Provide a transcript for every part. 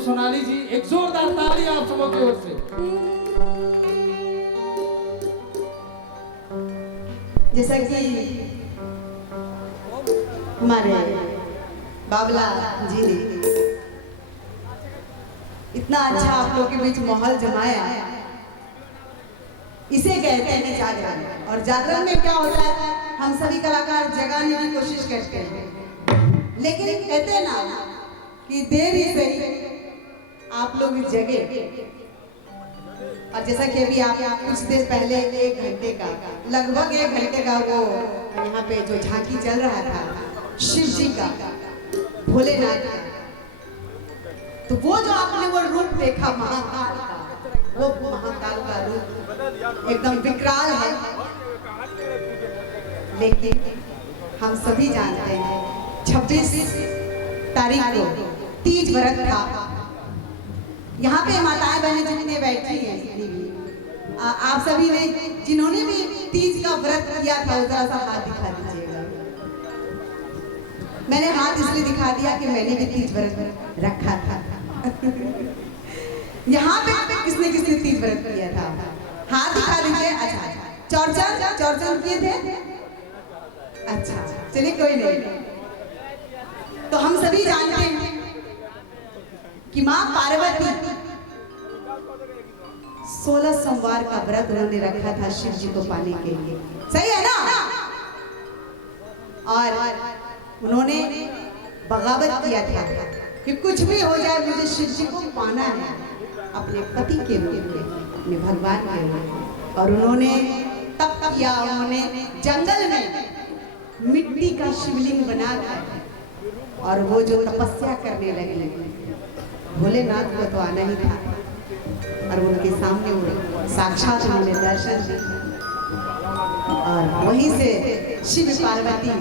तो सोनाली जी एक जोरदार ताली आप सबों की ओर से। जैसा कि हमारे बाबला जी ने इतना अच्छा आप लोगों के बीच माहौल जमाया, इसे कहते हैं जागरण। और जागरण में क्या होता है, हम सभी कलाकार जगाने की कोशिश करते हैं, लेकिन कहते हैं ना कि देर ही सही आप लोग जगे। और जैसा कि अभी आप कुछ देर पहले 1 घंटे का, लगभग 1 घंटे का वो यहाँ पे जो झांकी चल रहा था शिव जी का, भोलेनाथ का, तो वो जो आपने वो रूप देखा महाकाल का, वो महाकाल का रूप एकदम विकराल है। लेकिन हम सभी जानते हैं 26 तारीख को तीज व्रत था। यहाँ पे माताएं बहनें जितने बैठी हैं, आप सभी ने जिन्होंने भी तीज का व्रत किया था जरा सा हाथ दिखा दीजिएगा। मैंने हाथ इसलिए दिखा दिया कि मैंने भी तीज व्रत रखा था। यहाँ पे किसने किसने तीज व्रत किया था, हाथ दिखा दीजिए। अच्छा, चौरचन किए थे। अच्छा चलिए कोई नहीं। तो हम सभी जानते हैं कि माँ पार्वती 16 सोमवार का व्रत उन्होंने रखा था शिव जी को पाने के लिए, सही है ना। और उन्होंने बगावत किया था कि कुछ भी हो जाए मुझे शिव जी को पाना है, अपने पति के रूप में, अपने भगवान के रूप में। और उन्होंने तप किया, उन्होंने जंगल में मिट्टी का शिवलिंग बनाकर और वो जो तपस्या करने लगे, भोलेनाथ को तो आना ही था और उनके सामने वो साक्षात उन्होंने दर्शन दिए। और वहीं से शिव पार्वती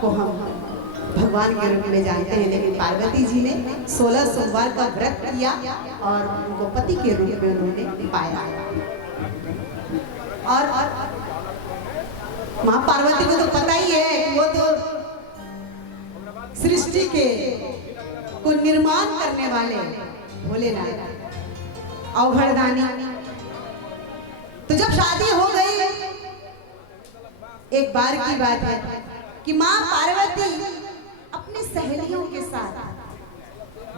को हम भगवान के रूप में जानते हैं। लेकिन पार्वती जी ने 16 सोमवार का व्रत किया और उनको पति के रूप में उन्होंने पाया। और माँ पार्वती को तो पता ही है कि वो तो सृष्टि के को निर्माण करने वाले भोलेनाथ, अवघड़दानी। तो जब शादी हो गई, एक बार की बात है कि माँ पार्वती अपनी सहेलियों के साथ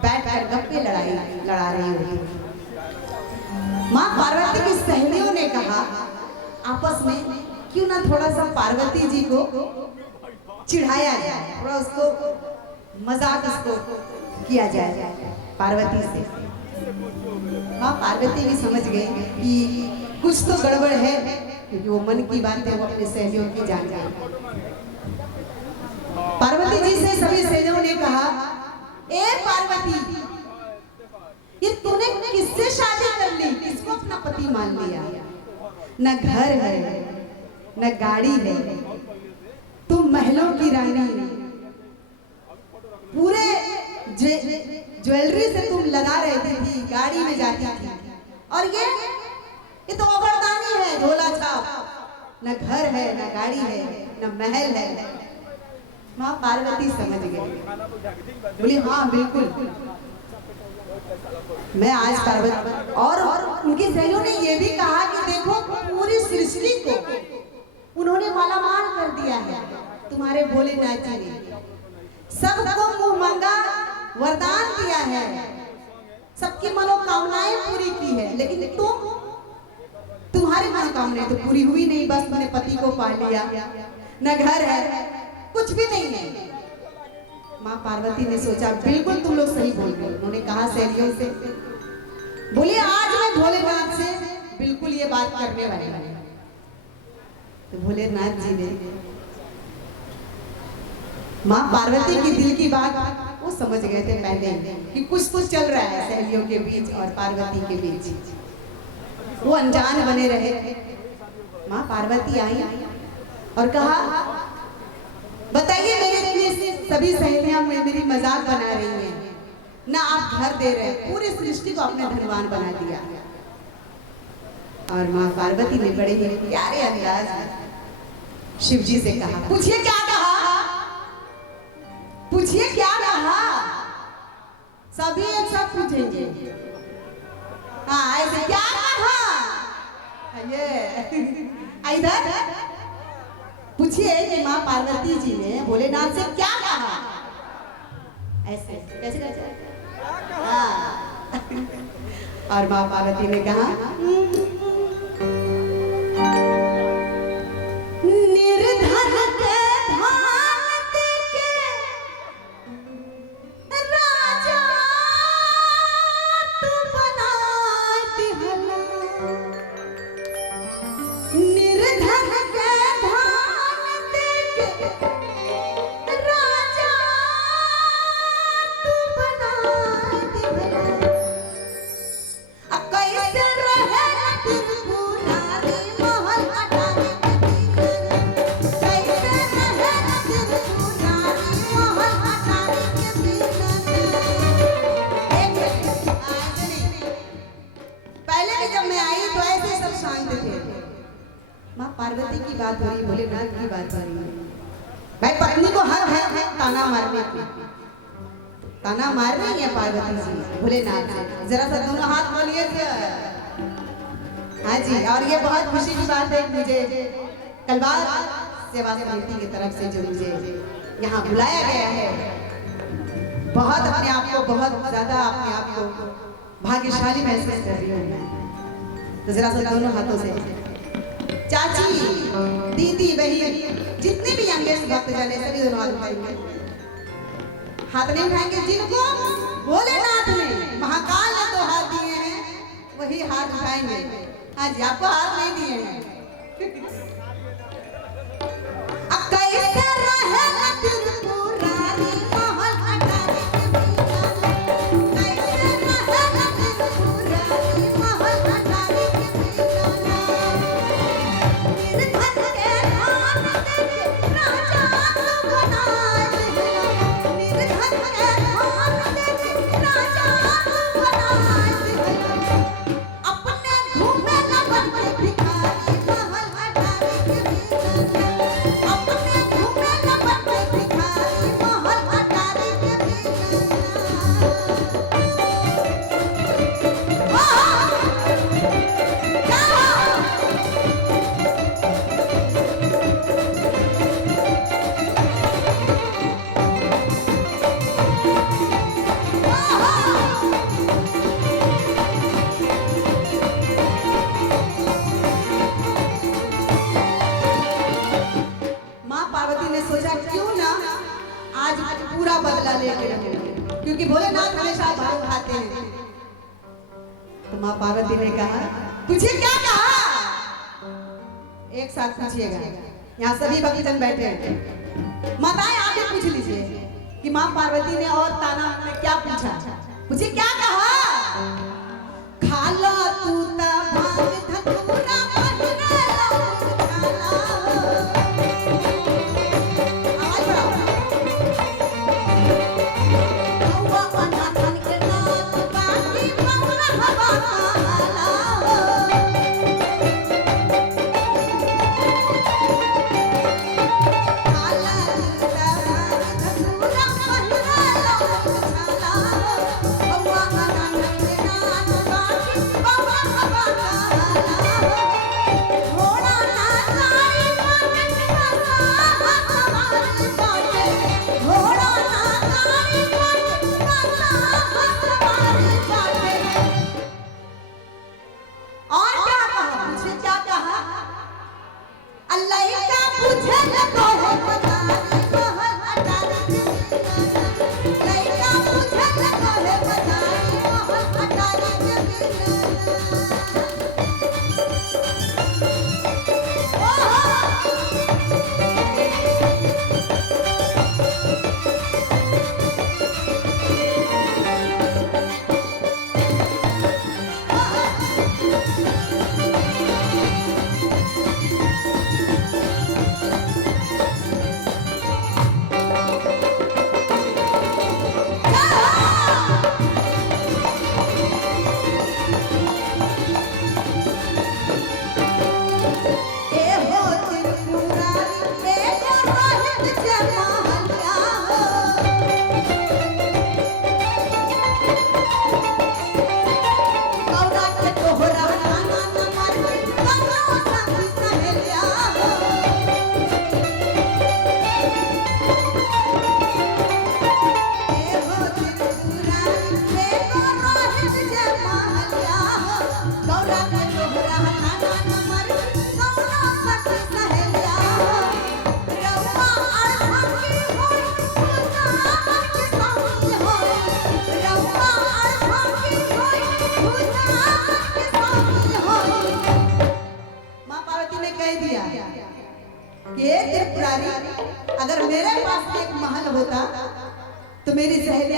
बैठकर गप्पे लड़ा रही होती। माँ पार्वती की सहेलियों ने कहा आपस में, क्यों ना थोड़ा सा पार्वती जी को चिढ़ाया जाए, थोड़ा उसको मजाक उसको किया जाए पार्वती से। माँ पार्वती भी समझ गई कि कुछ तो गड़बड़ है, क्योंकि वो मन की बात है, वो अपने सहेलियों की जान गई। पार्वती जी से सभी सहेलियों ने कहा, ए पार्वती, ये तूने किससे शादी कर ली, किसको अपना पति मान लिया? न घर है न गाड़ी है, तुम महलों की रानी, पूरे ज्वेलरी से तुम लगा रहती थी, गाड़ी में जाती थी, और ये तो अवरदानी है, झोला छाप, न घर है न गाड़ी है न महल है। माँ पार्वती समझ गई, बोली हाँ बिल्कुल, मैं आज पार्वती। और उनकी सहेलियों ने ये भी कहा कि देखो पूरी सृष्टि को उन्होंने मालामाल कर दिया है तुम्हारे भोलेनाथ जी ने, सबको मुंह मांगा वरदान दिया है, सबकी मनोकामनाएं पूरी की है, लेकिन तुम्हारी मनोकामनाएं तो पूरी हुई नहीं, बस तुमने पति को पा लिया, न घर है कुछ भी नहीं है। माँ पार्वती ने सोचा बिल्कुल तुम लोग सही बोल रहे हो। उन्होंने कहा सहेलियों से, बोलिए आज मैं भोलेनाथ से बिल्कुल ये बात करने वाली हूँ। तो भोलेनाथ जी ने माँ पार्वती की दिल की बात वो समझ गए थे पहले कि कुछ चल रहा है सहेलियों के बीच और पार्वती के बीच, वो अनजान बने रहे। माँ पार्वती आई और कहा, बताइए मेरे सभी सहेलियां मेरी मजाक बना रही हैं, ना आप घर दे रहे, पूरी सृष्टि को आपने धनवान बना दिया। और माँ पार्वती ने बड़े ही प्यारे अंदाज में शिव जी से कहा, पूछिए क्या कहा, पूछिए क्या कहा। सभी एक साथ पूछेंगे। हाँ ऐसे क्या कहा ये इधर पूछिए कि माँ पार्वती जी ने भोलेनाथ से क्या कहा। ऐसे कैसे कैसे हाँ और माँ पार्वती ने कहा निर्धन के धान देके राजा तू बना दिहला। निर्धन के धान देके राजा तू बना दिहला। अब कैसे रहे त्रिपुरारी महल अटारी के बिना। कैसे रहे त्रिपुरारी महल अटारी के बिना। एक आज नहीं, पहले भी जब मैं आई तो ऐसे सब शांत थे। माँ पार्वती की बात हो रही, भोलेनाथ की बात हो रही है। भाई पत्नी को हर है ताना मारने की, ताना मार रही है पार्वती जी भोलेनाथ से। जरा सा दोनों हाथ बोलिए हाँ जी। और ये बहुत खुशी की बात है मुझे कलवार सेवा समिति की तरफ से जो मुझे यहाँ बुलाया गया है, बहुत अपने आप को बहुत ज्यादा अपने आप को भाग्यशाली महसूस कर रही हूँ। तो जरा सा दोनों हाथों से चाची दीदी बहन जितने भी यंगेस्ट भक्तजन है सभी दोनों हाथ उठाएंगे। हाथ नहीं उठाएंगे जिनको भोलेनाथ ने महाकाल ने तो हाथ दिए हैं वही हाथ उठाएंगे। हाँ जी आपको हाथ नहीं दिए हैं। अब कैसे रहे त्रिपुरारी महल अटारी के बिना। कैसे रहे त्रिपुरारी महल अटारी के बिना। निर्धन के धान देके राजा तू बना दिहला। निर्धन के धान देके राजा तू बना दिहला। अपने घूमे लबन के भिखारी महल अटारी के बिना। अपने घूमे लबन के भिखारी महल अटारी के बिना। माँ पार्वती ने सोचा क्यों ना आज पूरा बदला लेके रहूं, क्योंकि भोलेनाथ हमेशा भाव खाते हैं। तो माँ पार्वती ने कहा पूछिए क्या कहा। एक साथ पूछिएगा, यहाँ सभी भक्तजन बैठे हैं। माताएं आप भी पूछ लीजिए कि माँ पार्वती ने और ताना ने क्या पूछा। पूछिए क्या कहा। खाला तू ता भांग धतूरा पहिरेला खाला। आवाज बढ़ाओ। हवा अनाथन के नाथ बाकी मंगला हवा खाला। खाला तू ता भांग धतूरा पहिरेला खाला।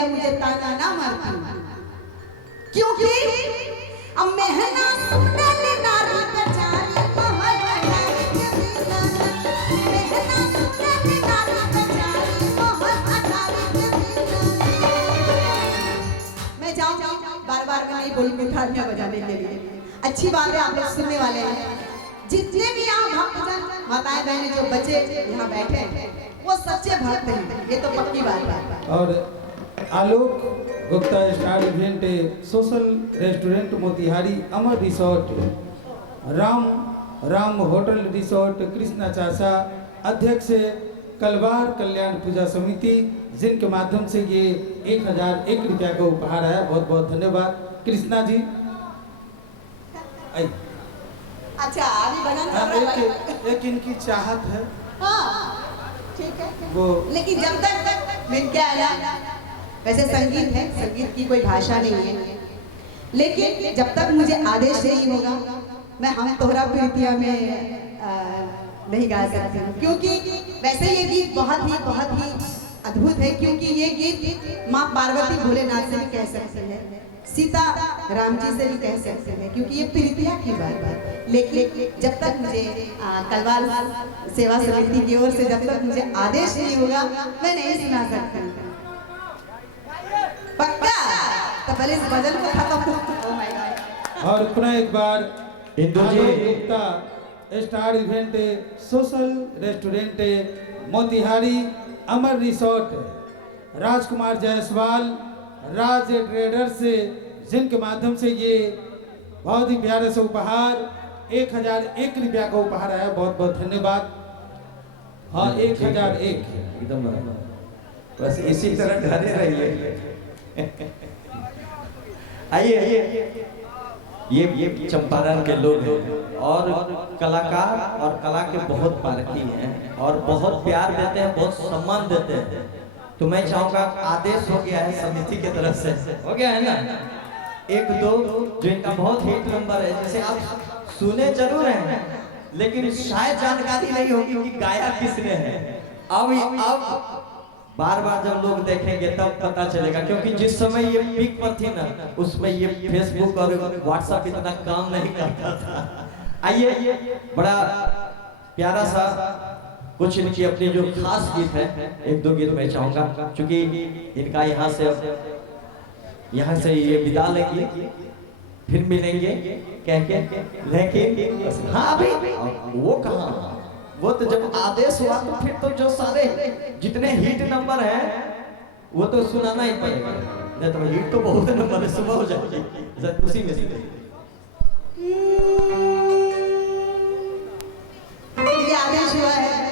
है मुझे ताना ना मारती, क्योंकि अब मेहना सुनल नारी बेचारी मोहन अटारी के बिना, मेहना सुनल नारी बेचारी मोहन अटारी के बिना। मैं जाऊंगी बार बार मैं नहीं बोलूंगी थालियां बजाने के लिए। अच्छी बात है आप लोग सुनने वाले हैं। जितने भी यहाँ भक्तजन माताएं बहनें जो बच्चे यहाँ बैठे हैं वो सच्चे भक्त हैं, ये तो पक्की बात है। और Alok Gupta star event social restaurant Motihari Amar resort Ram hotel resort Krishna चाचा अध्यक्ष कलवार कल्याण पूजा समिति, जिनके माध्यम से ये 1001 रुपया का उपहार है। बहुत बहुत धन्यवाद कृष्णा जी। अच्छा अभी भजन एक इनकी चाहत है। हाँ ठीक है वो लेकिन जब तक मिल के आया, वैसे संगीत है, संगीत की कोई भाषा नहीं है, लेकिन जब तक मुझे आदेश नहीं होगा मैं हम तोहरा प्रीतिया में नहीं गा सकती हूँ, क्योंकि वैसे ये गीत बहुत ही अद्भुत है, क्योंकि ये गीत माँ पार्वती भोलेनाथ से भी कह सकते हैं, सीता राम जी से भी कह सकते हैं, क्योंकि ये प्रीतिया की बात है। लेकिन जब तक मुझे कलवार सेवा समिति की ओर से जब तक मुझे आदेश नहीं होगा मैं नहीं सुना सकती। पक्का? तो पहले इस भजन को खत्म। Oh my God. और पुनः एक बार Indu ji Gupta star event social restaurant Motihari Amar resort Rajkumar Jaiswal Raj trader से, जिनके माध्यम से ये बहुत ही प्यारे से उपहार 1001 रुपया का उपहार आया। बहुत बहुत धन्यवाद। हाँ 1001 एकदम बस इसी तरह ढले रहिए। आइए ये चंपारण के लोग हैं और कलाकार और कला के बहुत पारखी हैं और बहुत प्यार देते हैं, बहुत सम्मान देते हैं। तो मैं चाहूंगा आदेश हो गया है समिति की तरफ से, हो गया है ना, एक दो जो इनका बहुत हिट नंबर है, जैसे आप सुने जरूर हैं लेकिन शायद जानकारी नहीं होगी कि गाया किसने है। अब बार बार जब लोग देखेंगे तब पता चलेगा, क्योंकि जिस समय ये पीक पर थी ना उसमें ये फेसबुक और व्हाट्सएप इतना काम नहीं करता था। आइए बड़ा प्यारा सा कुछ इनकी अपनी जो खास गीत है, एक दो गीत मैं चाहूंगा, क्योंकि इनका यहाँ से ये विदा लेंगे फिर मिलेंगे कह के, लेकिन हाँ अभी वो कहाँ, वो तो जब आदेश हुआ तो फिर तो जो सारे जितने हिट नंबर हैं वो तो सुनाना ही पड़ेगा, नहीं तो हिट तो बहुत नंबर है, सुबह हो जाएगी उसी में से। ये आदेश हुआ है